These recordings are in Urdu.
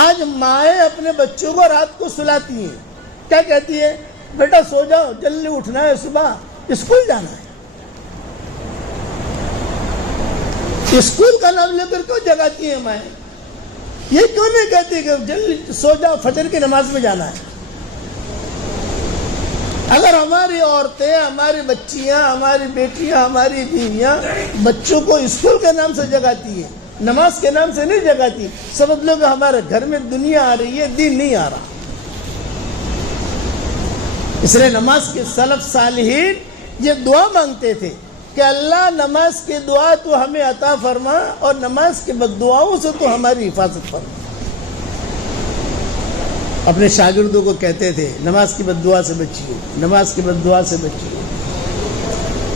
آج مائیں اپنے بچوں کو رات کو سلاتی ہیں، کیا کہتی ہے؟ بیٹا سو جاؤ، جلدی اٹھنا ہے، صبح اسکول جانا ہے۔ اسکول کا نام لے کر کیوں جگاتی ہیں مائیں؟ یہ کیوں نہیں کہتی کہ جلدی سو جاؤ، فجر کی نماز میں جانا ہے؟ اگر ہماری عورتیں، ہماری بچیاں، ہماری بیٹیاں، ہماری بیویاں بچوں کو اسکول کے نام سے جگاتی ہیں، نماز کے نام سے نہیں جگاتی، سمجھ لو کہ ہمارے گھر میں دنیا آ رہی ہے، دین نہیں آ رہا۔ اس لیے نماز کے سلف صالحین یہ دعا مانگتے تھے کہ اللہ نماز کی دعا تو ہمیں عطا فرما اور نماز کی بد دعاؤں سے تو ہماری حفاظت فرما۔ اپنے شاگردوں کو کہتے تھے نماز کی بد دعا سے بچیے، نماز کی بد دعا سے بچیے۔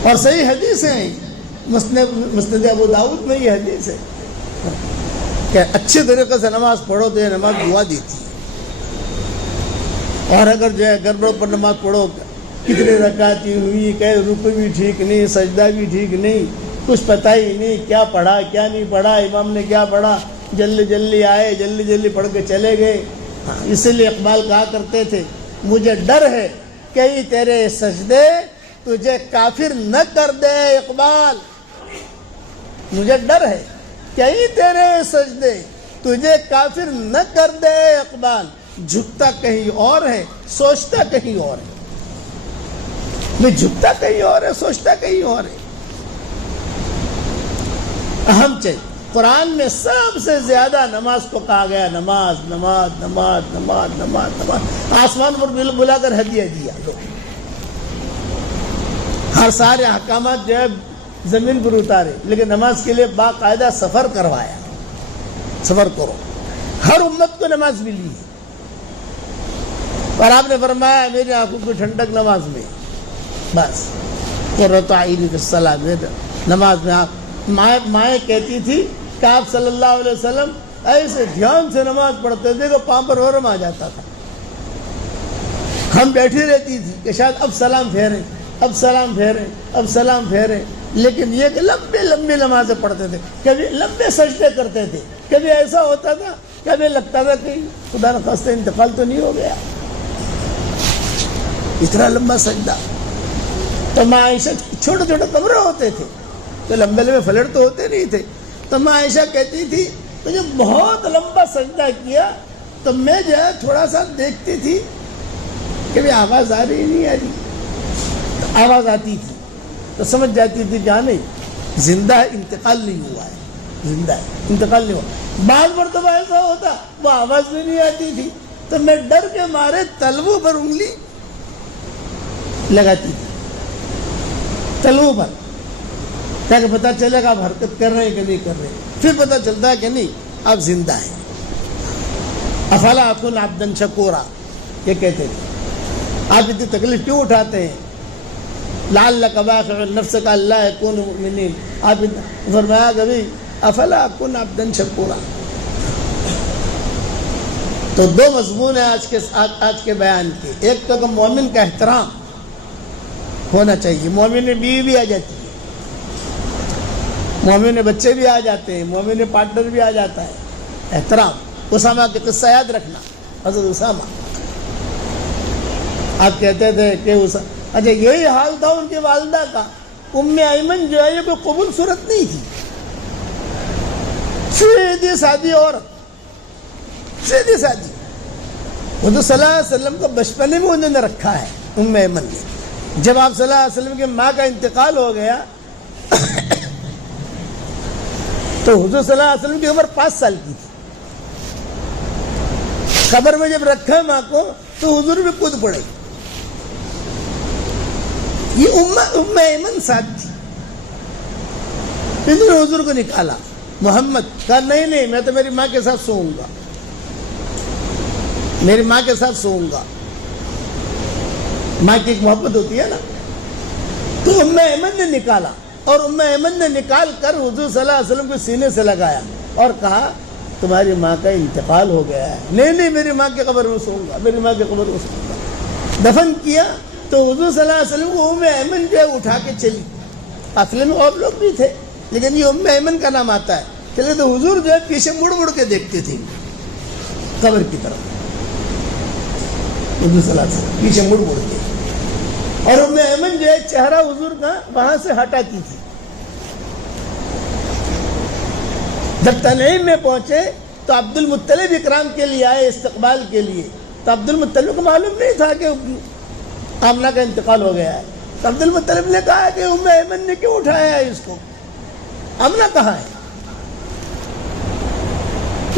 اور صحیح حدیث ہے، مسند ابو داؤد میں یہ حدیث ہے کہ اچھے طریقے سے نماز پڑھو تو یہ نماز دعا دیتی ہے، اور اگر جو ہے گڑبڑ پر نماز پڑھو، کتنے رکعت ہوئی، کہ رکوع بھی ٹھیک نہیں، سجدہ بھی ٹھیک نہیں، کچھ پتہ ہی نہیں کیا پڑھا کیا نہیں پڑھا، امام نے کیا پڑھا، جلدی جلدی آئے، جلدی جلدی پڑھ کے چلے گئے۔ اسی لیے اقبال کہا کرتے تھے مجھے ڈر ہے کہیں تیرے سجدے تجھے کافر نہ کر دے اقبال، مجھے ڈر ہے کہیں تیرے سجدے تجھے کافر نہ کر دے اقبال، جھکتا کہیں اور ہے سوچتا کہیں اور ہے۔ میں جھکتا کہیں اور ہے سوچتا کہیں اور ہے۔ اہم چیز قرآن میں سب سے زیادہ نماز کو کہا گیا، نماز نماز نماز نماز نماز نماز۔ آسمان پر بلا کر ہدیہ دیا، ہر سارے احکامات جو ہے زمین پر اتارے، لیکن نماز کے لیے باقاعدہ سفر کروایا، سفر کرو۔ ہر امت کو نماز ملی ہے، اور آپ نے فرمایا میری آنکھوں کی ٹھنڈک نماز میں، بس قرۃ عینی فی الصلاۃ، نماز میں۔ آپ مائیں کہتی تھی کہ آپ صلی اللہ علیہ وسلم ایسے دھیان سے نماز پڑھتے تھے کہ پاؤں پر ورم آ جاتا تھا۔ ہم بیٹھی رہتی تھی کہ شاید اب سلام پھیریں، اب سلام پھیریں، اب سلام پھیریں، لیکن یہ کہ لمبی لمبی نمازیں پڑھتے تھے، کبھی لمبے سجدے کرتے تھے، کبھی ایسا ہوتا تھا کبھی لگتا تھا کہ خدا نخواستہ انتقال تو نہیں ہو گیا، اتنا لمبا سجدہ۔ تو ماں عائشہ، چھوٹے چھوٹے کمرے ہوتے تھے تو لمبے لمبے فلیٹ تو ہوتے نہیں تھے، تو ماں عائشہ کہتی تھی تو جب بہت لمبا سجدہ کیا تو میں جو ہے تھوڑا سا دیکھتی تھی کہ بھی آواز آ رہی نہیں آ رہی، تو آواز آتی تھی تو سمجھ جاتی تھی کہ نہیں زندہ ہے، انتقال نہیں ہوا ہے، زندہ ہے، انتقال نہیں ہوا۔ بعض مرتبہ ایسا ہوتا وہ آواز بھی نہیں آتی تھی تو میں ڈر کے مارے تلووں پر انگلی لگاتی تھی، تلووں پر، تاکہ پتہ چلے گا آپ حرکت کر رہے ہیں کہ نہیں کر رہے، پھر پتہ چلتا ہے کہ نہیں آپ زندہ ہیں۔ افلا اکون عبدا شکورا، یہ کہتے تھے آپ اتنی تکلیف کیوں اٹھاتے ہیں، لعلک باخع نفسک الا یکونوا مؤمنین، آپ فرمایا کبھی افلا اکون عبدا شکورا۔ تو دو مضمون ہیں آج کے بیان کے، ایک تو کہ مومن کا احترام ہونا چاہیے، مومن بیوی بھی آ جاتی ہے، مومن بچے بھی آ جاتے ہیں، مومن پارٹنر بھی آ جاتا ہے، احترام۔ اسامہ کے قصہ یاد رکھنا، حضرت اسامہ، آپ کہتے تھے کہ اچھا یہی حال تھا ان کی والدہ کا، ام ایمن جو ہے یہ کوئی قبول صورت نہیں تھی، سیدھی سادھی عورت، سیدھی سادھی۔ حضور صلی اللہ علیہ وسلم کو بچپنے میں انہوں نے رکھا ہے ام ایمن نے۔ جب آپ صلی اللہ علیہ وسلم کی ماں کا انتقال ہو گیا تو حضور صلی اللہ علیہ وسلم کی عمر 5 سال کی تھی، قبر میں جب رکھا ماں کو تو حضور بھی کود پڑے، یہ ام ایمن ساتھ تھی۔ انہوں نے حضور کو نکالا، محمد کہا نہیں میں تو میری ماں کے ساتھ سوؤں گا، میری ماں کے ساتھ سوؤں گا، ماں کی ایک محبت ہوتی ہے نا۔ تو ام ایمن نے نکالا، اور ام ایمن نے نکال کر حضور صلی اللہ علیہ وسلم کو سینے سے لگایا اور کہا تمہاری ماں کا انتقال ہو گیا ہے۔ نہیں میری ماں کی قبر میں سوؤں گا، میری ماں کی قبر میں سوؤں گا۔ دفن کیا تو حضور صلی اللہ علیہ وسلم کو ام ایمن جو ہے اٹھا کے چلی، اصل میں اور لوگ بھی تھے لیکن یہ ام ایمن کا نام آتا ہے، چلے تو حضور جو ہے پیچھے مڑ مڑ کے دیکھتے تھے، قبر کی طرف حضور صلی اللہ علیہ وسلم پیچھے مڑ کے، اور ام ایمن جو ہے چہرہ حضور کا وہاں سے ہٹاتی تھی. جب تنعیم میں پہنچے تو عبد المطلب اکرام کے لیے آئے، استقبال کے لیے. تو عبد المطلب کو معلوم نہیں تھا کہ آمنہ کا انتقال ہو گیا ہے. تو عبد المطلب نے کہا کہ ام ایمن نے کیوں اٹھایا ہے اس کو، آمنہ کہاں ہے؟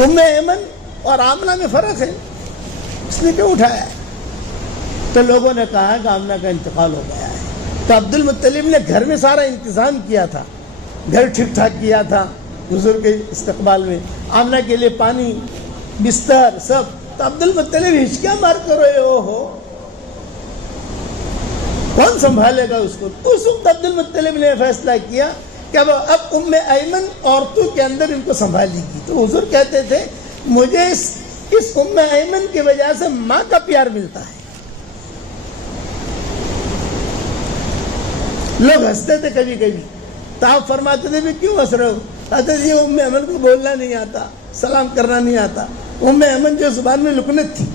ام ایمن اور آمنہ میں فرق ہے، اس نے کیوں اٹھایا ہے؟ تو لوگوں نے کہا کہ آمنہ کا انتقال ہو گیا ہے. تو عبد المطلب نے گھر میں سارا انتظام کیا تھا، گھر ٹھیک ٹھاک کیا تھا حضور کے استقبال میں، آمنہ کے لیے پانی، بستر، سب. تو عبد المطلب ہچکیاں مار کر رہے ہو، کون سنبھالے گا اس کو؟ اس وقت عبد المطلب نے فیصلہ کیا کہ اب ام ایمن عورتوں کے اندر ان کو سنبھالے گی. تو حضور کہتے تھے مجھے اس ام ایمن کی وجہ سے ماں کا پیار ملتا ہے. لوگ ہنستے تھے کبھی کبھی، تو آپ فرماتے تھے بھی کیوں ہنس رہے ہو؟ کہتے تھے ام ایمن کو بولنا نہیں آتا، سلام کرنا نہیں آتا. ام ایمن جو زبان میں لکنت تھی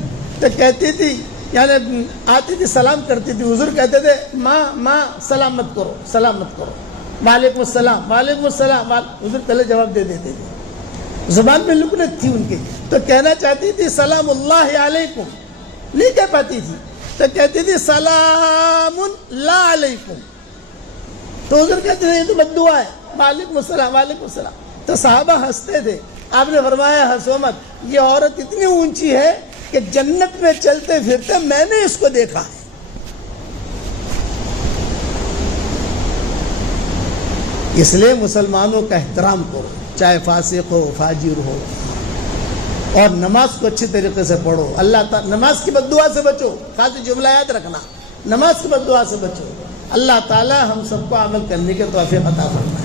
تو کہتی تھی، یعنی آتی تھی سلام کرتی تھی. حضور کہتے تھے ماں سلام مت کرو، سلام مت کرو، وعلیکم السلام، وعلیکم السلام. حضور پہلے جواب دے دیتے تھے، زبان میں لکنت تھی ان کی. تو کہنا چاہتی تھی سلام اللہ علیکم، نہیں کہہ پاتی تھی، تو کہتی تھی سلام لا علیکم. تو حضور کہتے تھے یہ تو بد دعا ہے، وعلیکم السلام، وعلیکم السلام. تو صحابہ ہنستے تھے. آپ نے فرمایا ہنسو مت، یہ عورت اتنی اونچی ہے کہ جنت میں چلتے پھرتے میں نے اس کو دیکھا ہے. اس لیے مسلمانوں کا احترام کرو، چاہے فاسق ہو، فاجر ہو، اور نماز کو اچھی طریقے سے پڑھو. اللہ تعالی نماز کی بد دعا سے بچو، خاص جملہ یاد رکھنا، نماز کی بد دعا سے بچو. اللہ تعالی ہم سب کو عمل کرنے کے توفیق عطا فرمائے.